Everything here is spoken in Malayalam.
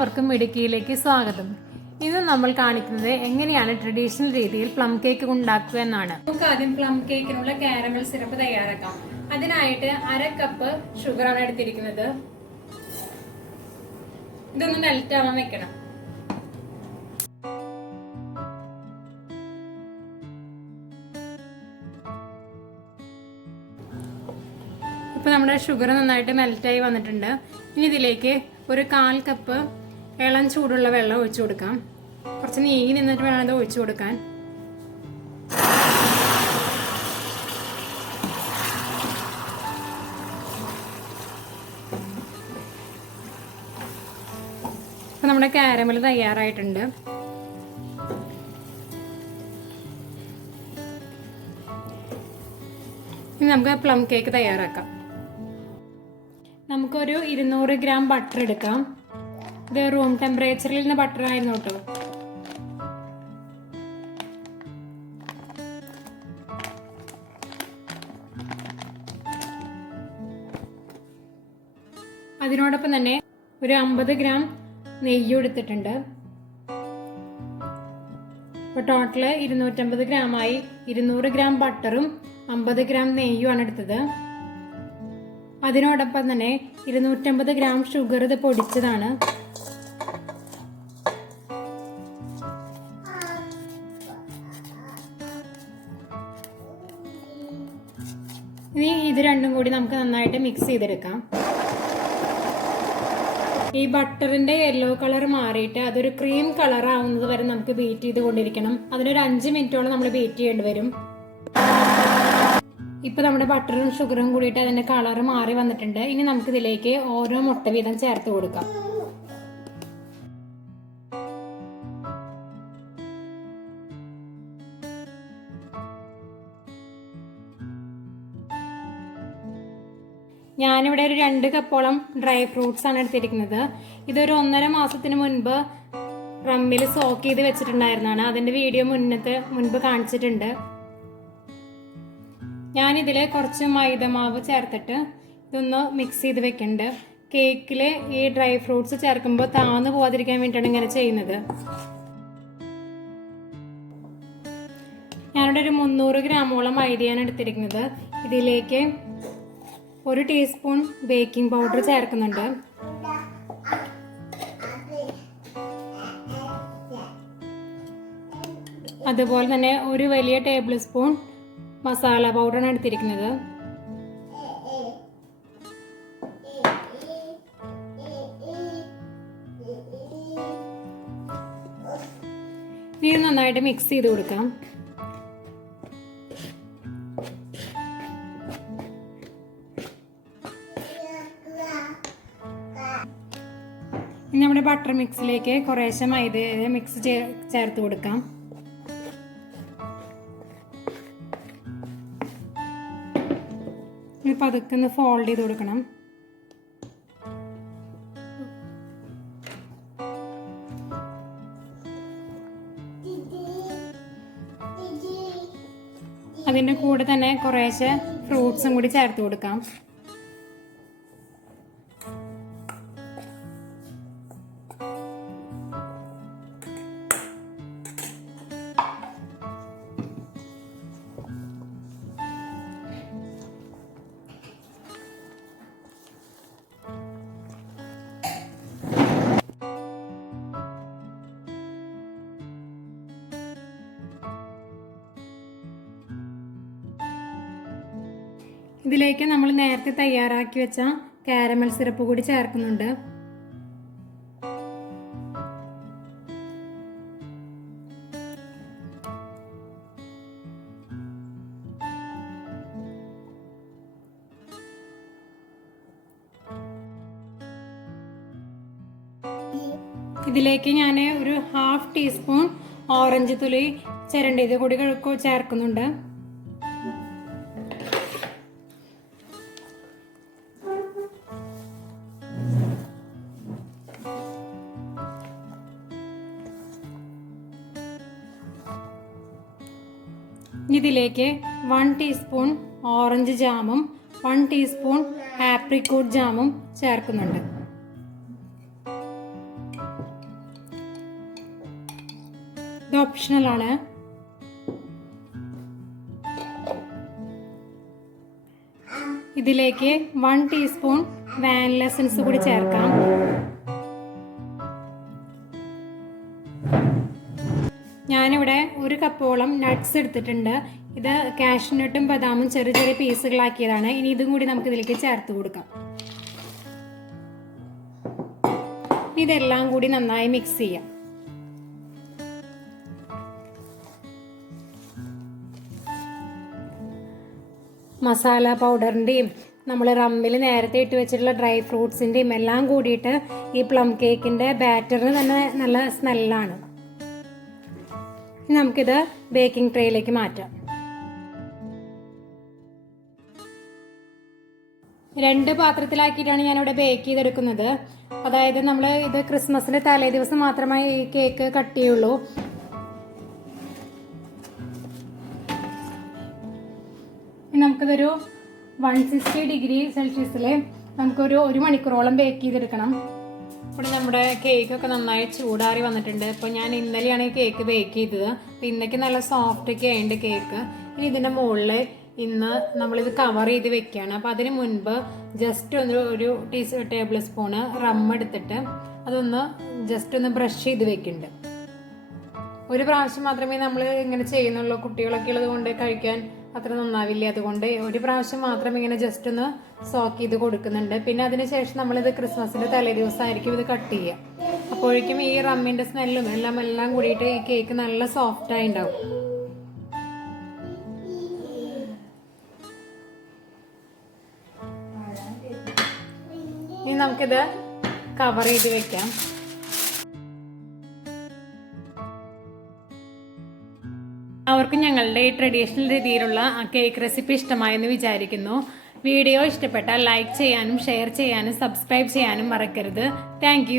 എല്ലാവർക്കും മിടുക്കിയിലേക്ക് സ്വാഗതം. ഇന്ന് നമ്മൾ കാണിക്കുന്നത് എങ്ങനെയാണ് ട്രഡീഷണൽ രീതിയിൽ പ്ലം കേക്ക് ഉണ്ടാക്കുക എന്നാണ്. നമുക്ക് ആദ്യം പ്ലം കേക്കിനുള്ള കാരമൽ സിറപ്പ് തയ്യാറാക്കാം. അതിനായിട്ട് 1/2 കപ്പ് ഷുഗറാണ് എടുത്തിരിക്കുന്നത്. ഇതൊന്ന് മെൽറ്റ് ആവാൻ വെക്കണം. ഇപ്പോൾ നമ്മുടെ ഷുഗർ നന്നായിട്ട് മെൽറ്റായി വന്നിട്ടുണ്ട്. ഇനി ഇതിലേക്ക് ഒരു 1/4 കപ്പ് ഇളം ചൂടുള്ള വെള്ളം ഒഴിച്ചു കൊടുക്കാം. കുറച്ച് നീങ്ങി നിന്നിട്ട് വേണം ഇത് ഒഴിച്ചു കൊടുക്കാൻ. ഇപ്പം നമ്മുടെ കാരമൽ തയ്യാറായിട്ടുണ്ട്. ഇനി നമുക്ക് പ്ലം കേക്ക് തയ്യാറാക്കാം. നമുക്കൊരു 200 ഗ്രാം ബട്ടർ എടുക്കാം. ഇത് റൂം ടെമ്പറേച്ചറിൽ നിന്ന് ബട്ടർ ആയിരുന്നു കേട്ടോ. അതിനോടൊപ്പം തന്നെ ഒരു 50 ഗ്രാം നെയ്യും എടുത്തിട്ടുണ്ട്. ഇപ്പോൾ ടോട്ടല് 250 ഗ്രാമായി. 200 ഗ്രാം ബട്ടറും 50 ഗ്രാം നെയ്യുമാണ് എടുത്തത്. അതിനോടൊപ്പം തന്നെ 250 ഗ്രാം ഷുഗർ ഇത് പൊടിച്ചതാണ്. ഇനി ഇത് രണ്ടും കൂടി നമുക്ക് നന്നായിട്ട് മിക്സ് ചെയ്തെടുക്കാം. ഈ ബട്ടറിന്റെ യെല്ലോ കളർ മാറിയിട്ട് അതൊരു ക്രീം കളർ ആവുന്നത് വരെ നമുക്ക് ബീറ്റ് ചെയ്ത് കൊണ്ടിരിക്കണം. അതിനൊരു 5 മിനിറ്റോളം നമ്മൾ ബീറ്റ് ചെയ്യേണ്ടി വരും. ഇപ്പൊ നമ്മുടെ ബട്ടറും ഷുഗറും കൂടിയിട്ട് അതിന്റെ കളർ മാറി വന്നിട്ടുണ്ട്. ഇനി നമുക്ക് ഇതിലേക്ക് ഓരോ മുട്ട വീതം ചേർത്ത് കൊടുക്കാം. ഞാനിവിടെ ഒരു 2 കപ്പോളം ഡ്രൈ ഫ്രൂട്ട്സ് ആണ് എടുത്തിരിക്കുന്നത്. ഇതൊരു 1.5 മാസത്തിന് മുൻപ് റമ്മിൽ സോക്ക് ചെയ്ത് വെച്ചിട്ടുണ്ടായിരുന്നതാണ്. അതിന്റെ വീഡിയോ മുൻപ് കാണിച്ചിട്ടുണ്ട്. ഞാനിതിൽ കുറച്ച് മൈദ മാവ് ചേർത്തിട്ട് ഇതൊന്ന് മിക്സ് ചെയ്ത് വെക്കുന്നുണ്ട്. കേക്കിൽ ഈ ഡ്രൈ ഫ്രൂട്ട്സ് ചേർക്കുമ്പോൾ താന്നു പോകാതിരിക്കാൻ വേണ്ടിയിട്ടാണ് ഇങ്ങനെ ചെയ്യുന്നത്. ഞാനിവിടെ ഒരു 300 ഗ്രാമോളം മൈദയാണ് എടുത്തിരിക്കുന്നത്. ഇതിലേക്ക് 1 ടീസ്പൂൺ ബേക്കിംഗ് പൗഡർ ചേർക്കുന്നുണ്ട്. അതുപോലെ തന്നെ ഒരു വലിയ ടേബിൾ സ്പൂൺ മസാല പൗഡറാണ് എടുത്തിരിക്കുന്നത്. ഇത് നന്നായിട്ട് മിക്സ് ചെയ്ത് കൊടുക്കാം. ഇനി നമ്മുടെ ബട്ടർ മിക്സിലേക്ക് കുറേശ്ശെ മൈദ മിക്സ് ചേർത്ത് കൊടുക്കാം. പതുക്കെ ഒന്ന് ഫോൾഡ് ചെയ്ത് കൊടുക്കണം. അതിൻ്റെ കൂടെ തന്നെ കുറേശ്ശെ ഫ്രൂട്ട്സും കൂടി ചേർത്ത് കൊടുക്കാം. ഇതിലേക്ക് നമ്മൾ നേരത്തെ തയ്യാറാക്കി വെച്ച കാരമൽ സിറപ്പ് കൂടി ചേർക്കുന്നുണ്ട്. ഇതിലേക്ക് ഞാൻ ഒരു 1/2 ടീസ്പൂൺ ഓറഞ്ച് തൊലി ചിരണ്ടിയത് കൂടി ചേർക്കുന്നുണ്ട്. ഇതിലേക്ക് 1 ടീസ്പൂൺ ഓറഞ്ച് ജാമും 1 ടീസ്പൂൺ ആപ്രിക്കോട്ട് ജാമും ചേർക്കുന്നുണ്ട്. ഓപ്ഷണലാണ്. ഇതിലേക്ക് 1 ടീസ്പൂൺ വാനില എസൻസ് കൂടി ചേർക്കാം. ഞാനിവിടെ 1 കപ്പോളം നട്ട്സ് എടുത്തിട്ടുണ്ട്. ഇത് കാഷ്നട്ടും ബദാമും ചെറിയ ചെറിയ പീസുകളാക്കിയതാണ്. ഇനി ഇതും കൂടി നമുക്ക് ഇതിലേക്ക് ചേർത്ത് കൊടുക്കാം. ഇതെല്ലാം കൂടി നന്നായി മിക്സ് ചെയ്യാം. മസാല പൗഡറിൻ്റെയും നമ്മൾ റമ്മിൽ നേരത്തെ ഇട്ട് വെച്ചിട്ടുള്ള ഡ്രൈ ഫ്രൂട്ട്സിൻ്റെയും എല്ലാം കൂടിയിട്ട് ഈ പ്ലം കേക്കിൻ്റെ ബാറ്ററിന് തന്നെ നല്ല സ്മെല്ലാണ്. നമുക്കിത് ബേക്കിംഗ് ട്രേയിലേക്ക് മാറ്റാം. 2 പാത്രത്തിലാക്കിയിട്ടാണ് ഞാനിവിടെ ബേക്ക് ചെയ്തെടുക്കുന്നത്. അതായത് നമ്മൾ ഇത് ക്രിസ്മസിൻ്റെ തലേ ദിവസം മാത്രമേ ഈ കേക്ക് കട്ട് ചെയ്യുള്ളൂ. നമുക്കിതൊരു 160 ഡിഗ്രി സെൽഷ്യസിൽ നമുക്കൊരു 1 മണിക്കൂറോളം ബേക്ക് ചെയ്തെടുക്കണം. ഇവിടെ നമ്മുടെ കേക്കൊക്കെ നന്നായി ചൂടാറി വന്നിട്ടുണ്ട്. ഇപ്പോൾ ഞാൻ ഇന്നലെയാണ് ഈ കേക്ക് ബേക്ക് ചെയ്തത്. അപ്പോൾ ഇന്നേക്ക് നല്ല സോഫ്റ്റൊക്കെ ആയിട്ട് കേക്ക്. ഇനി ഇതിൻ്റെ മുകളിൽ ഇന്ന് നമ്മളിത് കവർ ചെയ്ത് വെക്കുകയാണ്. അപ്പോൾ അതിന് മുൻപ് ജസ്റ്റ് ഒരു ടേബിൾ സ്പൂണ് റം എടുത്തിട്ട് അതൊന്ന് ജസ്റ്റ് ഒന്ന് ബ്രഷ് ചെയ്ത് വെക്കുന്നുണ്ട്. ഒരു പ്രാവശ്യം മാത്രമേ നമ്മൾ ഇങ്ങനെ ചെയ്യുന്നുള്ളൂ. കുട്ടികളൊക്കെ ഉള്ളത് കൊണ്ട് കഴിക്കാൻ അത്ര നന്നാവില്ല. അതുകൊണ്ട് ഒരു പ്രാവശ്യം മാത്രം ഇങ്ങനെ ജസ്റ്റ് ഒന്ന് സോക്ക് ചെയ്ത് കൊടുക്കുന്നുണ്ട്. പിന്നെ അതിനുശേഷം നമ്മളിത് ക്രിസ്മസിൻ്റെ തലേ ദിവസമായിരിക്കും ഇത് കട്ട് ചെയ്യുക. അപ്പോഴേക്കും ഈ റമ്മിൻ്റെ സ്മെല്ലും എല്ലാം കൂടിയിട്ട് ഈ കേക്ക് നല്ല സോഫ്റ്റായി ഉണ്ടാവും. ഇനി നമുക്കിത് കവർ ചെയ്ത് വെക്കാം. അവർക്കും ഞങ്ങളുടെ ഈ ട്രഡീഷണൽ രീതിയിലുള്ള കേക്ക് റെസിപ്പി ഇഷ്ടമായെന്ന് വിചാരിക്കുന്നു. വീഡിയോ ഇഷ്ടപ്പെട്ടാൽ ലൈക്ക് ചെയ്യാനും ഷെയർ ചെയ്യാനും സബ്സ്ക്രൈബ് ചെയ്യാനും മറക്കരുത്. താങ്ക്